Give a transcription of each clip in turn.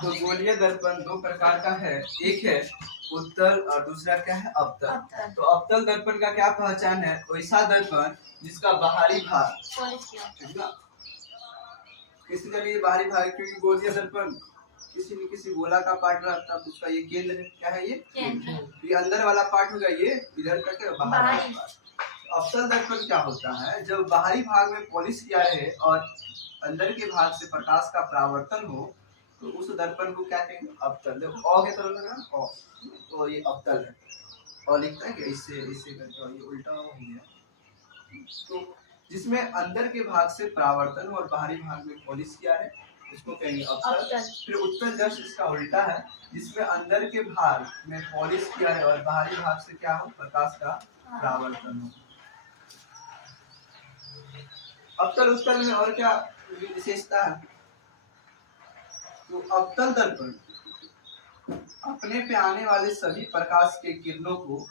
तो गोलीय दर्पण दो प्रकार का है, एक है उत्तल और दूसरा क्या है अवतल। तो अवतल दर्पण का क्या पहचान है? वैसा दर्पण जिसका बाहरी भाग, किसी का लिए बाहरी भाग, क्योंकि गोलीय दर्पण किसी न किसी गोला का पार्ट रहता है, तो उसका ये केंद्र है। क्या है ये अंदर वाला पार्ट होगा, ये इधर का क्या बाहर वाला पार्ट। अवतल दर्पण क्या होता है? जब बाहरी भाग में पॉलिश किया रहे और अंदर के भाग से प्रकाश का परावर्तन हो, तो उस दर्पण को क्या कहेंगे? अवतल। देखो अ के तरह लग रहा है, तो ये अवतल है। और लिखता है कि इससे इससे करके, ये उल्टा हो गया। तो जिसमें अंदर के भाग से परावर्तन और बाहरी भाग में पॉलिश किया है, उसको कहेंगे अवतल। फिर उत्तल जस्ट इसका उल्टा है, जिसमें अंदर के भाग में पॉलिश किया है और बाहरी भाग से क्या हो? प्रकाश का परावर्तन हो। अवतल उत्तल में और क्या विशेषता है? तो अवतल दर्पण अपने पे आने वाले सभी प्रकाश के किरणों को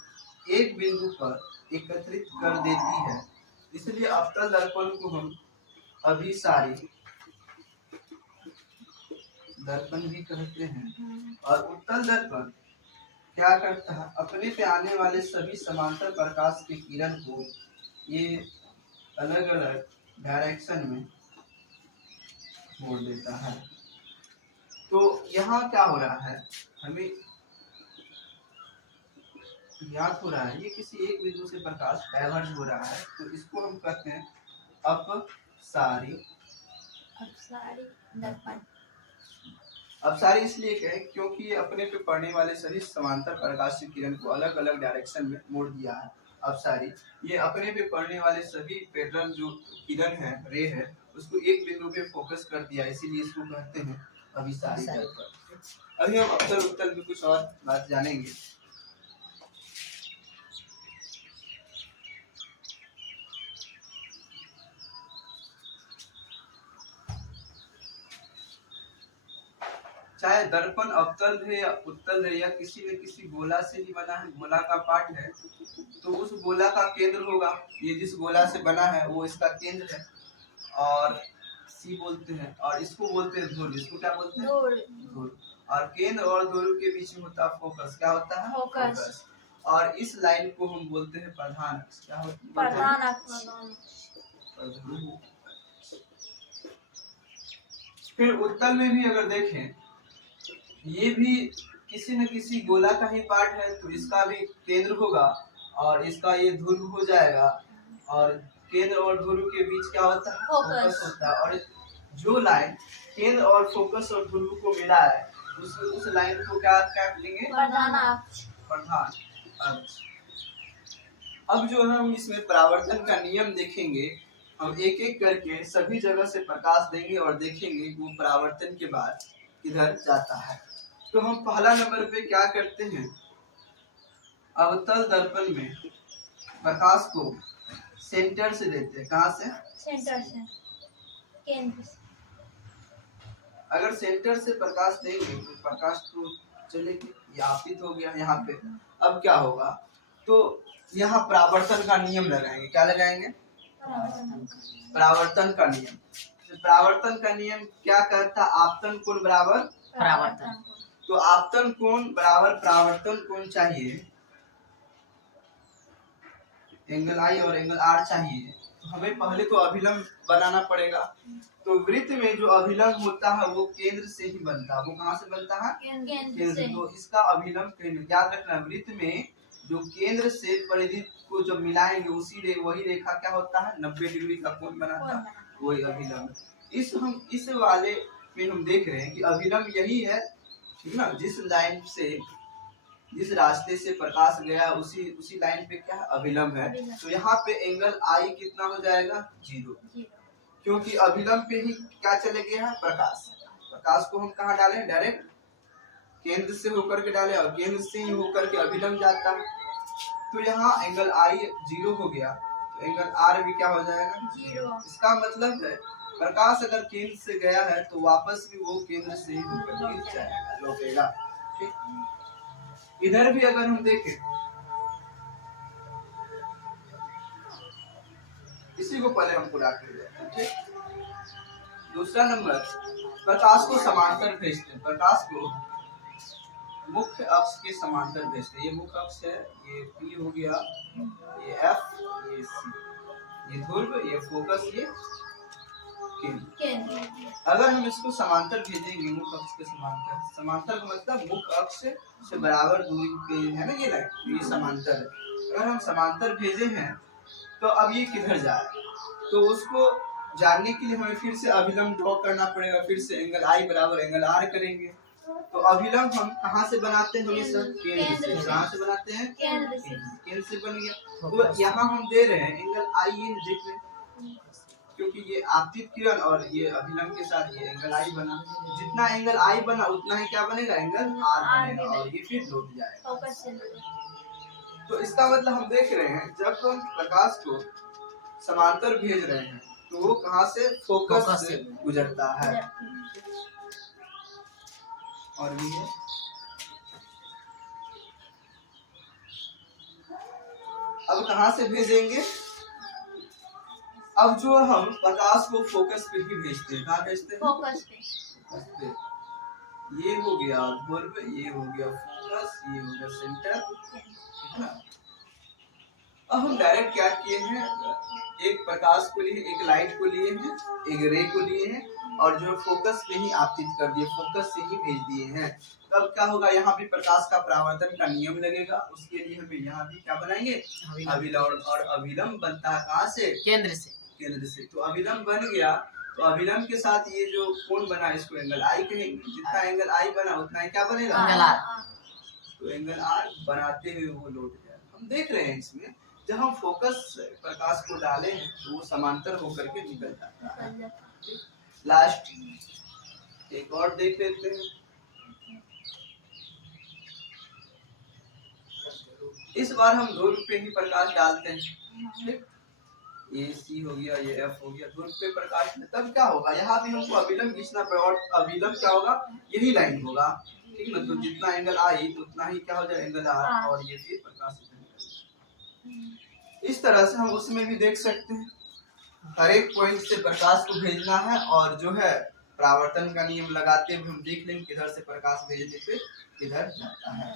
एक बिंदु पर एकत्रित कर देती है, इसलिए अवतल दर्पण को हम अभिसारी दर्पण भी कहते हैं। और उत्तल दर्पण क्या करता है? अपने पे आने वाले सभी समांतर प्रकाश के किरण को ये अलग अलग डायरेक्शन में मोड़ देता है। तो यहाँ क्या हो रहा है, हमें ज्ञात हो रहा है, ये किसी एक बिंदु से प्रकाश डाइवर्ज हो रहा है, तो इसको हम कहते हैं अपसारी दर्पण। अपसारी इसलिए कहे क्योंकि ये अपने पे पड़ने वाले सभी समांतर प्रकाश की किरण को अलग अलग डायरेक्शन में मोड़ दिया है। अपसारी ये अपने पे पड़ने वाले सभी पैटर्न जो किरण है, रे है, उसको एक बिंदु पे फोकस कर दिया, इसीलिए इसको कहते हैं अभिसारी दर्पण। अभी हम अवतल उत्तल में कुछ और बात जानेंगे। चाहे दर्पण अवतल है या उत्तल है या किसी न किसी गोला से ही बना है, गोला का पार्ट है, तो उस गोला का केंद्र होगा, ये जिस गोला से बना है वो इसका केंद्र है, और सी बोलते हैं, और इसको बोलते हैं ध्रुव। इसको क्या बोलते हैं? ध्रुव। और केंद्र और ध्रुव के बीच में होता है फोकस। क्या होता है? फोकस। और इस लाइन को हम बोलते हैं प्रधान अक्ष। क्या होता है? प्रधान अक्ष। फिर उत्तल में भी अगर देखें, ये भी किसी न किसी गोला का ही पार्ट है, तो इसका भी केंद्र होगा और इसका ये ध्रुव हो जाएगा, और केंद्र और ध्रुव के बीच क्या होता है? फोकस होता है। और जो लाइन केंद्र और फोकस और ध्रुव को मिला है, उस लाइन को क्या क्या बोलेंगे? प्रधान अक्ष। प्रधान अक्ष। अब जो हम इसमें परावर्तन का नियम देखेंगे, हम एक एक करके सभी जगह से प्रकाश देंगे और देखेंगे कि वो परावर्तन के बाद किधर जाता है। तो हम पहला नंबर पे क्या करते हैं, अवतल दर्पण में प्रकाश को सेंटर से देते हैं। कहाँ से? सेंटर से, केंद्र से। अगर सेंटर से प्रकाश देंगे तो प्रकाश तो चलेगी, यापित हो गया यहाँ पे। अब क्या होगा, तो यहाँ परावर्तन का नियम लगाएंगे। क्या लगाएंगे? परावर्तन का नियम। तो परावर्तन का नियम क्या कहता है? आपतन कोण बराबर परावर्तन। तो आपतन कोण बराबर परावर्तन कोण चाहिए, एंगल आई और एंगल आर चाहिए, तो हमें पहले तो अभिलंब बनाना पड़ेगा। तो वृत्त में जो अभिलंब होता है वो केंद्र से ही बनता है। वो कहाँ से बनता है? केंद्र से। तो इसका अभिलंब केंद्र याद रखना, वृत्त में जो केंद्र से परिधि को जब मिलाएंगे वही रेखा क्या होता है? 90 डिग्री का कोण बनाता है, वही अभिलंब। इस वाले में हम देख रहे हैं कि अभिलंब यही है, ठीक ना, जिस लाइन से, जिस रास्ते से प्रकाश गया उसी लाइन पे क्या है? अभिलंब है। तो यहाँ पे एंगल आई कितना हो जाएगा? 0, क्योंकि अभिलंब पे ही क्या चले गया है? प्रकाश। प्रकाश को हम कहाँ डाले? डायरेक्ट केंद्र से होकर के डाले, और केंद्र से ही होकर के अभिलंब जाता है। तो यहाँ एंगल आई 0 हो गया, तो एंगल आर भी क्या हो जाएगा? 0। इसका मतलब है प्रकाश अगर केंद्र से गया है तो वापस भी वो केंद्र से ही होकर के जाएगा, लौटेगा। ठीक, इधर भी अगर हम देखें, इसी को पहले हम पूरा कर लेते हैं। दूसरा नंबर, प्रकाश को समांतर भेजते हैं, प्रकाश को मुख्य अक्ष के समांतर भेजते हैं। ये मुख्य अक्ष है, ये P हो गया, ये F, ये C, ये ध्रुव, ये फोकस, ये केंद्र। अगर हम इसको समांतर भेजेंगे, मुख्य अक्ष के समांतर, समांतर का मतलब मुख्य अक्ष से बराबर दूरी पे है ना ये लाइन, ये समांतर है। अगर हम समांतर भेजे हैं तो अब ये किधर जाए, तो उसको जानने के लिए हमें फिर से अभिलंब ड्रॉ करना पड़ेगा। फिर से एंगल I बराबर एंगल R करेंगे। तो अभिलंब हम कहाँ से बनाते हैं हमेशा? केंद्र से। कहाँ से बनाते हैं? केंद्र से बन गया। तो यहाँ हम दे रहे हैं एंगल I, ये देख रहे हैं, क्योंकि ये आपतित किरण और ये अभिलंब के साथ ये एंगल I बना। जितना एंगल I बना उतना ही क्या बनेगा? एंगल R बनेगा, और ये फिर लौट जाएगा। तो इसका मतलब हम देख रहे हैं, जब हम प्रकाश को समांतर भेज रहे हैं तो वो कहाँ से? फोकस से गुजरता है। और भी है, अब कहाँ से भेजेंगे? अब जो हम प्रकाश को फोकस पे ही भेजते हैं, कहाँ भेजते हैं? फोकस पे। ये हो गया ध्रुव, ये हो गया फोकस, ये हो गया सेंटर, ठीक है। अब हम डायरेक्ट क्या किए हैं, एक प्रकाश को लिए, एक लाइट को लिए हैं, एक रे को लिए हैं, और जो फोकस पे ही आपतित कर दिए, फोकस से ही भेज दिए हैं। तब क्या होगा, यहाँ भी प्रकाश का परावर्तन का नियम लगेगा। उसके लिए हमें यहाँ भी क्या बनाएंगे? अभिलंब। और अभिलंब बनता है कहाँ से? केंद्र से। केंद्र से। तो अभिलंब बन गया, तो अभिलंब के साथ ये जो कोण बना इसको एंगल I कहेंगे। जितना एंगल I बना उतना ही क्या बनेगा? Angle R। तो एंगल R बनाते हुए वो लौट जाएगा। हम देख रहे हैं इसमें, जब हम फोकस प्रकाश को डाले हैं तो वो समांतर होकर के निकल जाता है। लास्ट एक और देख लेते हैं। इस बार हम ध्रुव पे ही प्रकाश डालते हैं, ठीक। ये C हो गया, ये F हो गया, ध्रुव पे प्रकाश में तब क्या होगा, यहाँ भी हमको अभिलंब खींचना पड़ेगा। और अभिलंब क्या होगा? यही लाइन होगा, ठीक ना। तो जितना एंगल I उतना ही क्या हो जाए? एंगल R, और ये फिर प्रकाश। इस तरह से हम उसमें भी देख सकते हैं, हर एक पॉइंट से प्रकाश को भेजना है, और जो है परावर्तन का नियम लगाते हुए हम देख लेंगे किधर से प्रकाश भेजने पे किधर जाता है।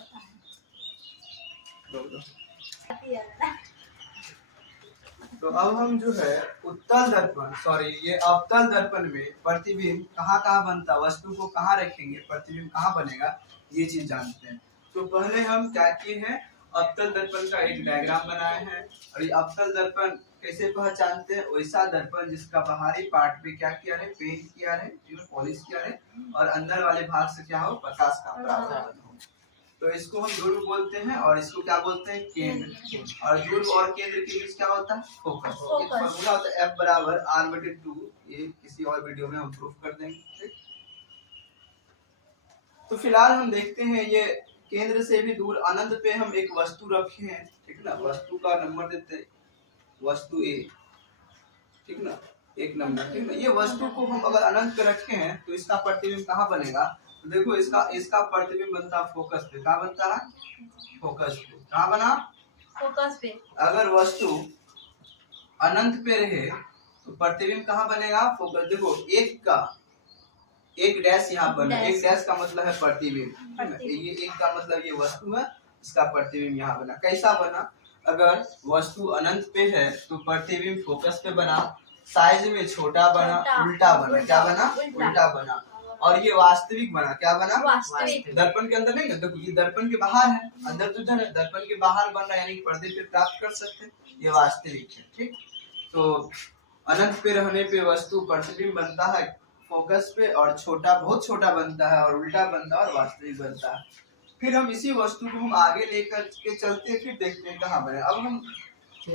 तो अब हम जो है उत्तल दर्पण, सॉरी ये अवतल दर्पण में प्रतिबिंब कहाँ कहाँ बनता है, वस्तु को कहाँ रखेंगे, प्रतिबिंब कहाँ बनेगा, ये चीज जानते हैं। तो पहले हम क्या किए हैं, अवतल दर्पण का एक डायग्राम बनाए हैं। और ये अवतल दर्पण कैसे पहचानते हैं? वैसा दर्पण जिसका बाहरी पार्ट पे क्या किया है? पेंट किया है, पॉलिश किया है, और अंदर वाले भाग से क्या हो? प्रकाश का परावर्तन हो। तो इसको हम ध्रुव बोलते हैं, और इसको क्या बोलते हैं? केंद्र। और ध्रुव और केंद्र के बीच क्या होता है? फोकस। एक फॉर्मूला होता है F बराबर R/2। ये किसी और वीडियो में हम प्रूफ कर देंगे। तो फिलहाल हम देखते हैं, ये केंद्र से भी दूर अनंत पे हम एक वस्तु रखे हैं, ठीक ना। वस्तु का नंबर देते हैं, वस्तु A, ठीक ना, 1 नंबर, ठीक ना। ये वस्तु को हम अगर अनंत पे रखे हैं तो इसका प्रतिबिंब कहाँ बनेगा? तो देखो इसका प्रतिबिंब बनता है फोकस पे। कहाँ बनता है? फोकस पे। कहाँ बना? फोकस पे। अगर वस्तु अनंत पे रहे तो प्रतिबिंब कहाँ बनेगा? फोकस। देखो एक डैश यहाँ बना, एक डैश का मतलब है प्रतिबिंब। ये एक का मतलब ये वस्तु है, इसका प्रतिबिंब यहाँ बना। कैसा बना? अगर वस्तु अनंत पे है तो प्रतिबिंब फोकस पे बना, साइज में छोटा बना, उल्टा बना। क्या बना? उल्टा बना। और ये वास्तविक बना। क्या बना? वास्तविक। दर्पण के अंदर नहीं है, तो ये दर्पण के बाहर है, अंदर तो इधर है, दर्पण के बाहर बन रहा है, यानी पर्दे पे प्राप्त कर सकते हैं, ये वास्तविक है, ठीक। तो अनंत पे रहने पे वस्तु प्रतिबिंब बनता है फोकस पे, और छोटा, बहुत छोटा बनता है, और उल्टा बनता है, और वास्तविक बनता है। फिर हम इसी वस्तु को हम आगे लेकर के चलते हैं, फिर देखते हैं कहाँ बने। अब हम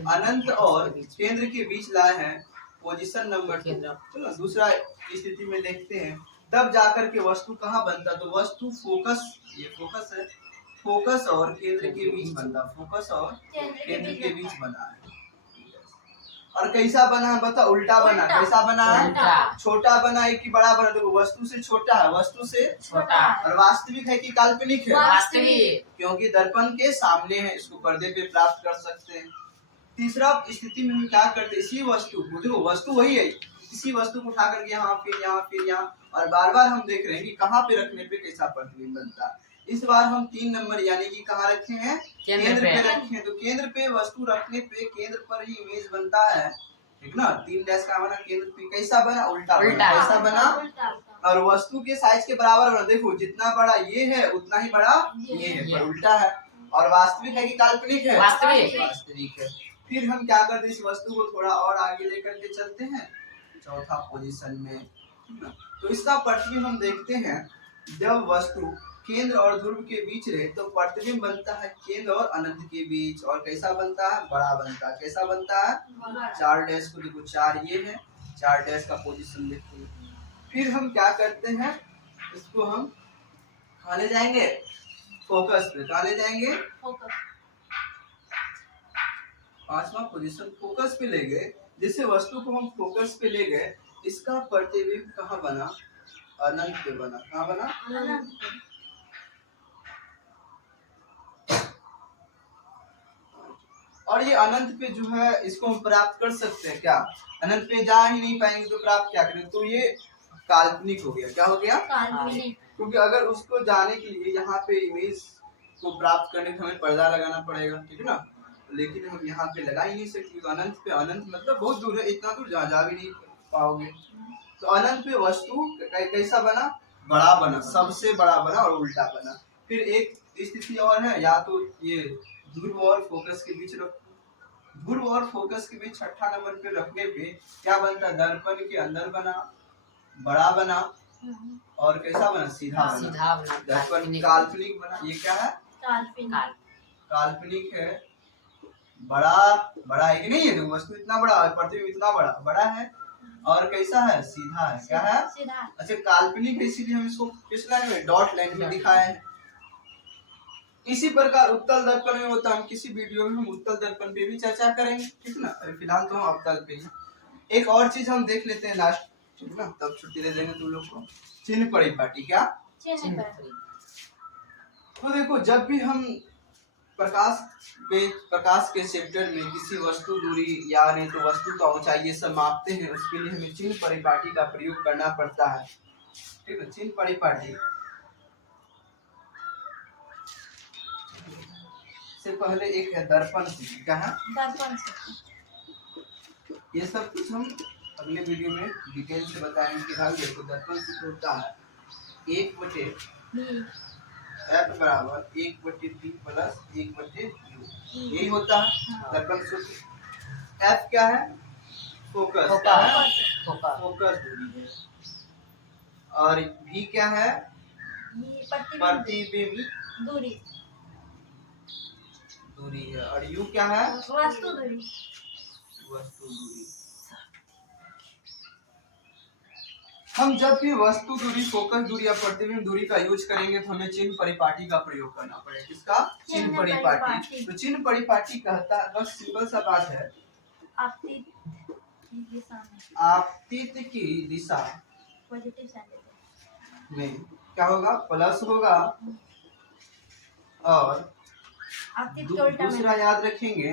अनंत और केंद्र के बीच लाए हैं पोजीशन नंबर 2। दूसरा स्थिति में देखते हैं, तब जाकर के वस्तु कहाँ बनता। तो वस्तु फोकस, ये फोकस है, फोकस और केंद्र के बीच बनता, फोकस और केंद्र के बीच बना है। और कैसा बना है बता? उल्टा बना। कैसा बना है? छोटा बना है कि बड़ा बना? देखो वस्तु से छोटा है, वस्तु से छोटा, और वास्तविक है कि काल्पनिक है? वास्तविक, क्योंकि दर्पण के सामने है, इसको पर्दे पे प्राप्त कर सकते हैं। तीसरा स्थिति में हम क्या करते हैं, इसी वस्तु को, देखो वस्तु वही है, किसी वस्तु को उठा करके यहाँ फिर यहाँ और बार बार हम देख रहे हैं कि कहाँ पे रखने पे कैसा प्रतिबिंब बनता है। इस बार हम 3 नंबर यानी कि कहाँ रखे हैं, केंद्र पे रखे हैं। तो केंद्र पे वस्तु रखने पे केंद्र पर ही इमेज बनता है, ठीक ना। 3 डैश का बना, केंद्र पे कैसा बना, उल्टा बना। कैसा बना, और वस्तु के साइज के बराबर बना। देखो जितना बड़ा ये है उतना ही बड़ा ये है, पर उल्टा है। और वास्तविक है कि काल्पनिक है, वास्तविक है। फिर हम क्या करते हैं, इस वस्तु को थोड़ा और आगे लेकर के चलते हैं चौथा पोजीशन में। तो इसका प्रतिबिंब हम देखते हैं, जब वस्तु केंद्र और ध्रुव के बीच रहे तो प्रतिबिंब बनता है केंद्र और अनंत के बीच। और कैसा बनता है, बड़ा बनता है। कैसा बनता है, 4 डैश को देखो, 4 ये है, 4 डैश का पोजीशन देखो। फिर हम क्या करते हैं, इसको हम कहाँ ले जाएंगे, फोकस पे। कहाँ ले जाएंगे, पांचवा पोजीशन फोकस पे ले गए। जिससे वस्तु को हम फोकस पे ले गए, इसका प्रतिबिंब कहाँ बना, अनंत पे बना। कहाँ बना, अनंत। और ये अनंत पे जो है इसको हम प्राप्त कर सकते हैं क्या, अनंत पे जा ही नहीं पाएंगे तो प्राप्त क्या करें। तो ये काल्पनिक हो गया। क्या हो गया, काल्पनिक। क्योंकि अगर उसको जाने के लिए यहाँ पे इमेज को प्राप्त करने के हमें पर्दा लगाना पड़ेगा, ठीक है ना। लेकिन हम यहाँ पे लगा ही नहीं सकते, अनंत पे। अनंत मतलब बहुत दूर है, इतना दूर जा भी नहीं पाओगे। तो अनंत पे वस्तु कैसा बना, बड़ा बना, सबसे बड़ा बना और उल्टा बना। फिर एक स्थिति और है, या तो ये ध्रुव और फोकस के बीच रखो। ध्रुव और फोकस के बीच छठा नंबर पे रखने पे क्या बनता है, दर्पण के अंदर बना, बड़ा बना और कैसा बना, सीधा बना। दर्पण काल्पनिक बना। ये क्या है, काल्पनिक है। बड़ा है कि नहीं है, तो वस्तु इतना बड़ा, प्रतिबिंब इतना बड़ा है और कैसा है, सीधा है। क्या है, सीधा। अच्छा काल्पनिक है, इसीलिए हम इसको किस लाइन में, डॉट लाइन में दिखाए हैं। इसी प्रकार उत्तल दर्पण में होता है। हम किसी वीडियो में हम उत्तल दर्पण पे भी चर्चा करेंगे, ठीक ना। अभी फिलहाल तो हम अवतल पे ही। एक और चीज हम देख लेते हैं लास्ट, ठीक ना, तब छुट्टी दे देंगे तुम लोग को। चिन्ह परिपाटी। क्या, तो देखो जब भी हम प्रकाश के चैप्टर में किसी वस्तु दूरी या नहीं तो वस्तु का ऊंचाई ये सब मापते हैं, उसके लिए हमें चिन्ह परिपाटी का प्रयोग करना पड़ता है, ठीक है। चिन्ह परिपाटी से पहले एक है दर्पण सूत्र। क्या है, दर्पण सूत्र। ये सब कुछ हम अगले वीडियो में डिटेल से बताएंगे कि हाँ देखो दर्पण सूत्र होता है 1/b F बराबर 1/b प्लस 1/u, यही होता है दर्पण सूत्र। F क्या है, फोकस, फोकस दूरी है। और V क्या है, प्रतिबिंब दूरी है। और U क्या है, वस्तु दूरी। हम जब भी वस्तु दूरी, फोकस दूरी या प्रतिबिंब दूरी का यूज करेंगे तो हमें चिन्ह परिपाटी का प्रयोग करना पड़ेगा। किसका, चिन्ह परिपाटी। तो चिन्ह परिपाटी कहता है, बस सिंपल सा बात है, आपतित की दिशा में क्या होगा, प्लस होगा। और दूसरा याद रखेंगे,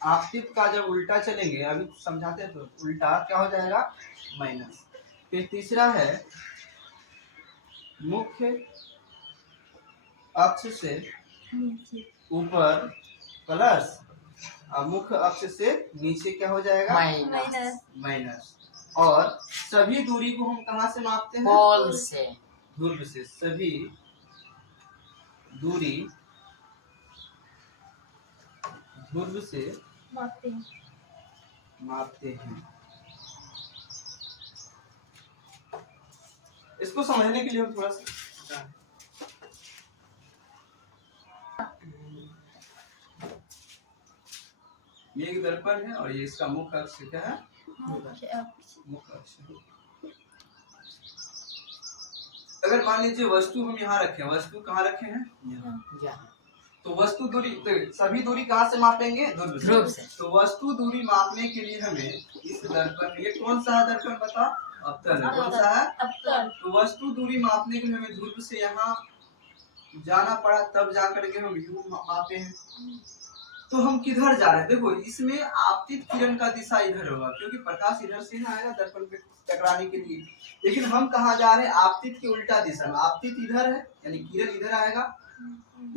आपतित का जब उल्टा चलेंगे, अभी समझाते हैं तो उल्टा क्या हो जाएगा, माइनस। फिर तीसरा है मुख्य अक्ष से ऊपर प्लस और मुख्य अक्ष से नीचे क्या हो जाएगा, माइनस। और सभी दूरी को हम कहाँ से मापते हैं, पोल से, ध्रुव से। सभी दूरी ध्रुव से मापते हैं। इसको समझने के लिए हम थोड़ा सा, ये एक दर्पण है और ये इसका मुख्य अक्ष क्या है, मुख्य अक्ष। अगर मान लीजिए वस्तु हम यहाँ रखे, वस्तु कहाँ रखे हैं, यहाँ। तो वस्तु दूरी, सभी दूरी कहाँ से मापेंगे, ध्रुव से। तो वस्तु दूरी मापने के लिए हमें इस दर्पण, ये कौन सा है दर्पण बता, अवतल है। कौन सा है, अवतल। तो वस्तु दूरी मापने के लिए हमें ध्रुव से यहाँ जाना पड़ा, तब जाकर के हम यू मापे हैं। तो हम किधर जा रहे हैं? देखो इसमें आपतित किरण का दिशा इधर होगा क्योंकि प्रकाश इधर से ना आएगा दर्पण पे टकराने के लिए। लेकिन हम कहाँ जा रहे हैं? आपतित की उल्टा दिशा में। आपतित इधर है यानी किरण इधर आएगा,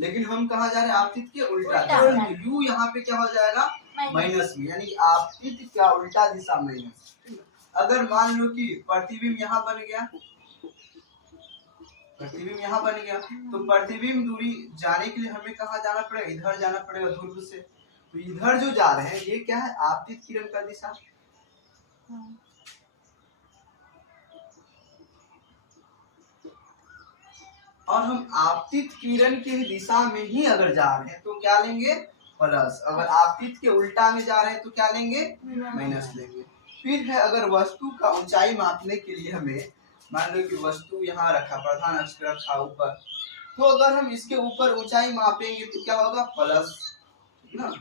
लेकिन हम कहाँ जा रहे हैं? आपतित के उल्टा। तो यू यहाँ पे क्या हो जाएगा? माइनस में, यानी आपतित का उल्टा दिशा माइनस। अगर मान लो कि प्रतिबिंब यहाँ बन गया, प्रतिबिंब यहाँ बन गया, तो प्रतिबिंब दूरी जाने के लिए हमें कहाँ जाना पड़ेगा? इधर जाना पड़ेगा ध्रुव से। तो इधर जो जा रहे हैं ये क्या है? आपतित किरण का दिशा। और हम आपतित किरण की दिशा में ही अगर जा रहे हैं तो क्या लेंगे? प्लस। अगर आपतित के उल्टा में जा रहे हैं तो क्या लेंगे? माइनस लेंगे। फिर है अगर वस्तु का ऊंचाई मापने के लिए हमें मान लो कि वस्तु यहाँ रखा, प्रधान अक्ष पे रखा ऊपर, तो अगर हम इसके ऊपर ऊंचाई मापेंगे तो क्या होगा? प्लस ना।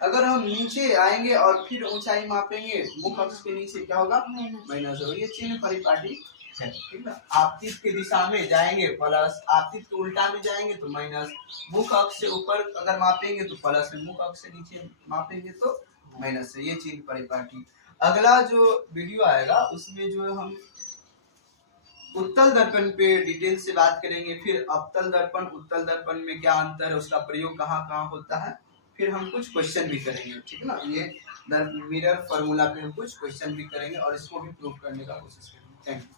अगर हम नीचे आएंगे और फिर ऊंचाई मापेंगे मुख अक्ष के नीचे, क्या होगा? माइनस होगा। ये चिन्ह परिपाटी है, ठीक ना। आपतित की दिशा में जाएंगे प्लस, आपतित के उल्टा में जाएंगे तो माइनस, मुख अक्ष से ऊपर अगर मापेंगे तो प्लस में, मुख अक्ष से नीचे मापेंगे तो माइनस है। ये चिन्ह परिपाटी। अगला जो वीडियो आएगा उसमें जो हम उत्तल दर्पण पे डिटेल से बात करेंगे, फिर अवतल दर्पण, उत्तल दर्पण में क्या अंतर है, उसका प्रयोग कहाँ कहाँ होता है, फिर हम कुछ क्वेश्चन भी करेंगे, ठीक है ना। ये मिरर फार्मूला पे हम कुछ क्वेश्चन भी करेंगे और इसको भी प्रूव करने का कोशिश करेंगे। Thank you.